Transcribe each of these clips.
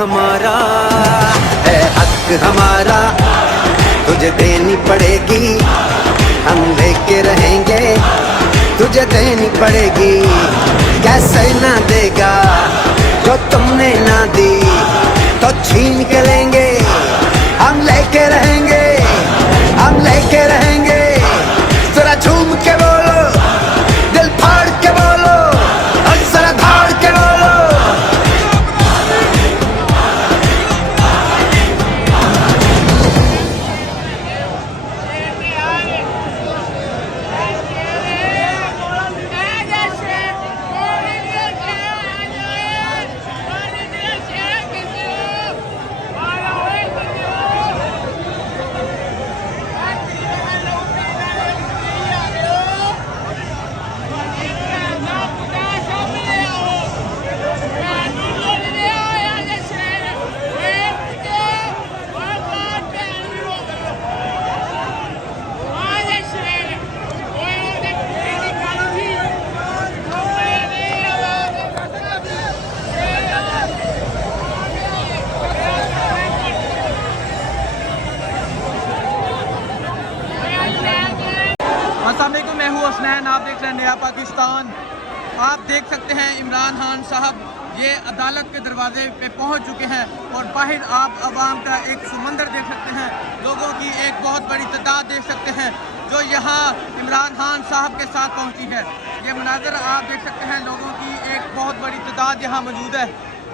हमारा है, हक हमारा तुझे देनी पड़ेगी, हम लेके रहेंगे तुझे देनी पड़ेगी। कैसे ना देगा जो तुमने ना दी, तो छीन के लेंगे, हम लेके रहेंगे, हम लेके रहेंगे। जरा झूम के बोलो, दिल फाड़ के बोलो, और जरा धाड़ के बोलो। अस्सलामुअलैकुम, मैं हूँ हसनैन, आप देख रहे हैं नया पाकिस्तान। आप देख सकते हैं इमरान खान साहब ये अदालत के दरवाजे पे पहुँच चुके हैं और बाहर आप अवाम का एक समंदर देख सकते हैं, लोगों की एक बहुत बड़ी तादाद देख सकते हैं जो यहाँ इमरान खान साहब के साथ पहुँची है। ये मनाजर आप देख सकते हैं, लोगों की एक बहुत बड़ी तादाद यहाँ मौजूद है।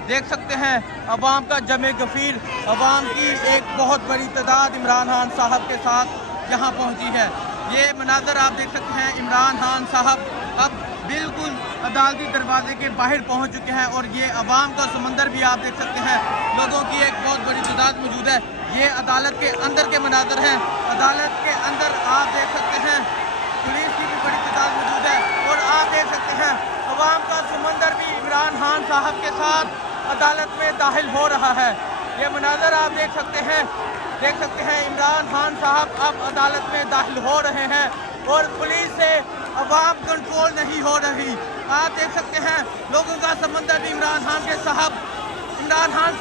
देख सकते हैं अवाम का जमे गफीर, अवाम की एक बहुत बड़ी तादाद इमरान खान साहब के साथ यहाँ पहुँची है। ये मनाजर आप देख सकते हैं, इमरान खान साहब अब बिल्कुल अदालती दरवाजे के बाहर पहुंच चुके हैं और ये अवाम का समंदर भी आप देख सकते हैं, लोगों की एक बहुत बड़ी तादाद मौजूद है। ये अदालत के अंदर के मनाजर हैं। अदालत के अंदर आप देख सकते हैं पुलिस की भी बड़ी तादाद मौजूद है और आप देख सकते हैं अवाम का समंदर भी इमरान खान साहब के साथ अदालत में दाखिल हो रहा है। ये मनाजर आप देख सकते हैं इमरान खान साहब अब अदालत में दाखिल हो रहे हैं और पुलिस से अवाम कंट्रोल नहीं हो रही। आप देख सकते हैं लोगों का समंदर भी इमरान खान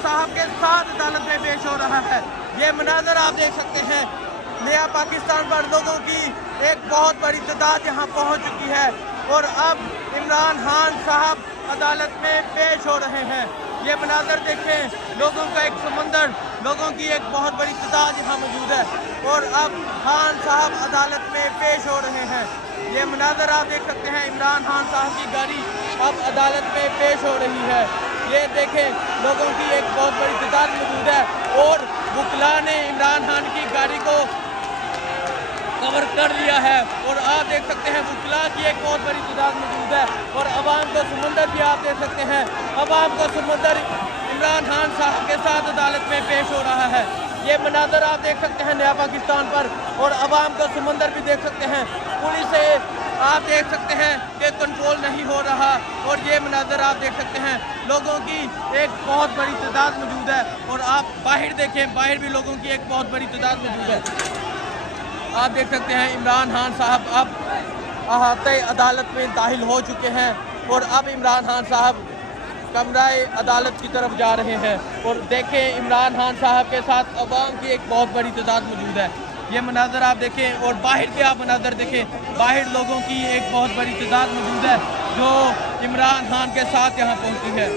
साहब के साथ अदालत में पेश हो रहा है। ये मनाजर आप देख सकते हैं, नया पाकिस्तान पर लोगों की एक बहुत बड़ी तादाद यहाँ पहुँच चुकी है और अब इमरान खान साहब अदालत में पेश हो रहे हैं। ये मनाजर देखें, लोगों का एक समंदर, लोगों की एक बहुत बड़ी तादाद यहाँ मौजूद है और अब खान साहब अदालत में पेश हो रहे हैं। ये मनाजर आप देख सकते हैं, इमरान खान साहब की गाड़ी अब अदालत में पेश हो रही है। ये देखें, लोगों की एक बहुत बड़ी तादाद मौजूद है और वकला ने इमरान खान की गाड़ी को कवर कर लिया है और आप देख सकते हैं वकला की एक बहुत बड़ी तादाद मौजूद है और अवाम का समंदर भी आप देख सकते हैं। अवाम का समंदर इमरान खान साहब के साथ अदालत में पेश हो रहा है। ये मनाजर आप देख सकते हैं नया पाकिस्तान पर और अवाम का समंदर भी देख सकते हैं। पुलिस से आप देख सकते हैं कि कंट्रोल नहीं हो रहा और ये मनाजर आप देख सकते हैं, लोगों की एक बहुत बड़ी तादाद मौजूद है और आप बाहर देखें, बाहर भी लोगों की एक बहुत बड़ी तादाद मौजूद है। आप देख सकते हैं इमरान खान साहब अब अहाते अदालत में दाखिल हो चुके हैं और अब इमरान खान साहब कमराए अदालत की तरफ जा रहे हैं और देखें इमरान खान साहब के साथ अवाम की एक बहुत बड़ी तादाद मौजूद है। ये मनाजर आप देखें और बाहर के आप मनाजर देखें, बाहर लोगों की एक बहुत बड़ी तादाद मौजूद है जो इमरान खान के साथ यहाँ पहुँची है।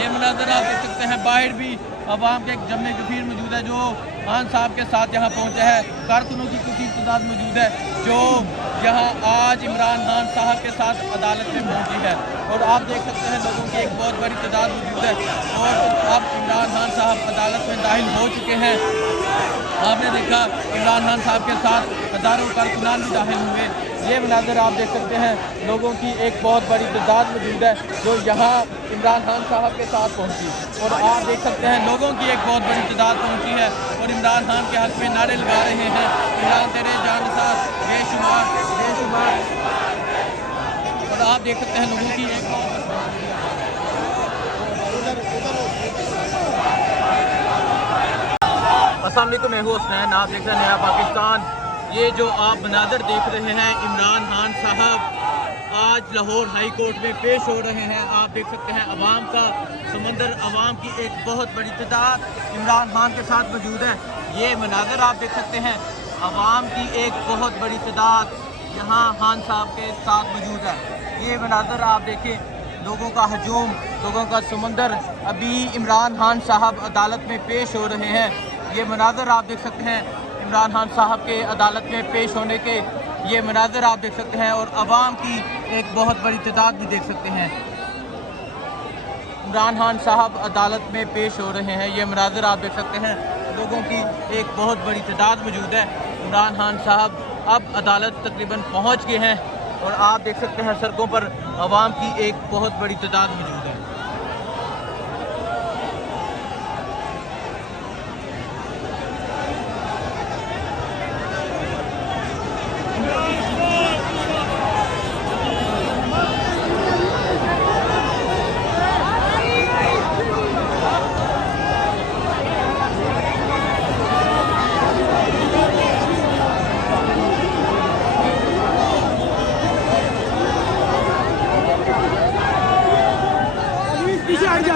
ये मनाजर आप देख सकते हैं, बाहर भी अवाम के एक जमे गफीर मौजूद है जो खान साहब के साथ यहाँ पहुँचा है। कारकुनों की कसीर तादाद मौजूद है जो यहाँ आज इमरान खान साहब के साथ अदालत में पहुँची है और आप देख सकते हैं लोगों की एक बहुत बड़ी तादाद मौजूद है और अब इमरान खान साहब अदालत में दाखिल हो चुके हैं। आपने देखा इमरान खान साहब के साथ हज़ारों कारकुनान भी दाखिल हुए। ये मनाजर आप देख सकते हैं, लोगों की एक बहुत बड़ी तादाद मौजूद है जो यहाँ इमरान खान साहब के साथ पहुँची और आप देख सकते हैं लोगों की एक बहुत बड़ी तादाद पहुँची है और इमरान खान के हक़ में नारे लगा रहे हैं, इमरान तेरे जान साथ बेशुमार बेशुमार। और आप देख सकते हैं लोगों की एक अस्सलाम वालेकुम, मैं हूँ हसनैन, आप देख रहे हैं नया पाकिस्तान। ये जो आप मनाज़र देख रहे हैं, इमरान खान साहब आज लाहौर हाई कोर्ट में पेश हो रहे हैं। आप देख सकते हैं अवाम का समंदर, अवाम की एक बहुत बड़ी तादाद इमरान खान के साथ मौजूद है। ये मनाज़र आप देख सकते हैं, अवाम की एक बहुत बड़ी तादाद यहाँ खान साहब के साथ मौजूद है। ये मनाज़र आप देखें, लोगों का हजूम, लोगों का समंदर। अभी इमरान खान साहब अदालत में पेश हो रहे हैं। ये मनाज़र आप देख सकते हैं, इमरान खान साहब के अदालत में पेश होने के ये मनाज़र आप देख सकते हैं, और अवाम की एक बहुत बड़ी तादाद भी देख सकते हैं। इमरान खान साहब अदालत में पेश हो रहे हैं, ये मनाज़र आप देख सकते हैं, लोगों की एक बहुत बड़ी तादाद मौजूद है। इमरान खान साहब अब अदालत तकरीबन पहुंच गए हैं, और आप देख सकते हैं सड़कों पर अवाम की एक बहुत बड़ी तादाद मौजूद है। पीछे हट जा।